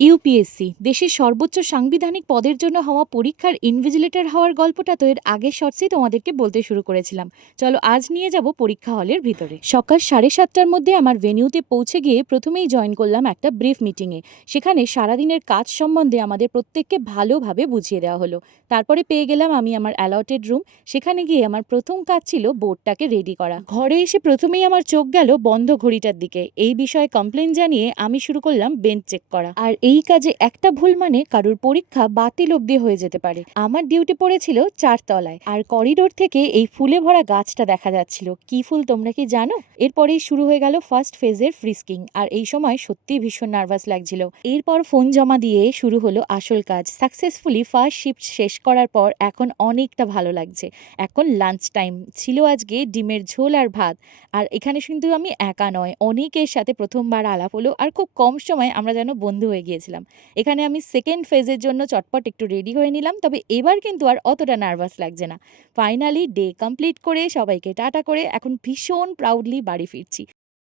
UPSC দেশের সর্বোচ্চ সাংবিধানিক পদের জন্য হওয়া পরীক্ষার ইনভিজিলেটর হওয়ার গল্পটা তো এর আগের শর্টসেই তোমাদেরকে বলতে শুরু করেছিলাম। চলো আজ নিয়ে যাব পরীক্ষা হলের ভিতরে। সকাল 7:30টার মধ্যে আমার ভেন্যুতে পৌঁছে গিয়ে প্রথমেই জয়েন করলাম একটা ব্রিফ মিটিংয়ে। সেখানে সারাদিনের কাজ সম্বন্ধে আমাদের প্রত্যেককে ভালোভাবে বুঝিয়ে দেওয়া হলো। তারপরে পেয়ে গেলাম আমি আমার অ্যালটেড রুম। সেখানে গিয়ে আমার প্রথম কাজ ছিল বোর্ডটাকে রেডি করা। ঘরে এসে প্রথমেই আমার চোখ গেল বন্ধ ঘড়িটার দিকে। এই বিষয়ে কমপ্লেন জানিয়ে আমি শুরু করলাম বেঞ্চ চেক করা। আর এই কাজে একটা ভুল মানে কারুর পরীক্ষা বাতিল অব্দি হয়ে যেতে পারে। আমার ডিউটি পড়েছিল 4 তলায়, আর করিডোর থেকে এই ফুলে ভরা গাছটা দেখা যাচ্ছিল। কি ফুল তোমরা কি জানো? এরপরেই শুরু হয়ে গেল ফার্স্ট ফেজের ফ্রিস্কিং, আর এই সময় সত্যি ভীষণ নার্ভাস লাগছিল। এরপর ফোন জমা দিয়ে শুরু হলো আসল কাজ। সাকসেসফুলি ফার্স্ট শিফট শেষ করার পর এখন অনেকটা ভালো লাগছে। এখন লাঞ্চ টাইম ছিল, আজকে ডিমের ঝোল আর ভাত। আর এখানে কিন্তু আমি একা নয়, অনেকের সাথে প্রথমবার আলাপ হলো, আর খুব কম সময় আমরা যেন বন্ধু হয়ে গিয়েছিলাম। এখানে আমি সেকেন্ড ফেজের জন্য চটপট একটু রেডি হয়ে নিলাম, তবে এবার কিন্তু আর অতটা নার্ভাস লাগছে না। ফাইনালি ডে কমপ্লিট করে সবাইকে টাটা করে এখন ভীষণ প্রাউডলি বাড়ি ফিরছি।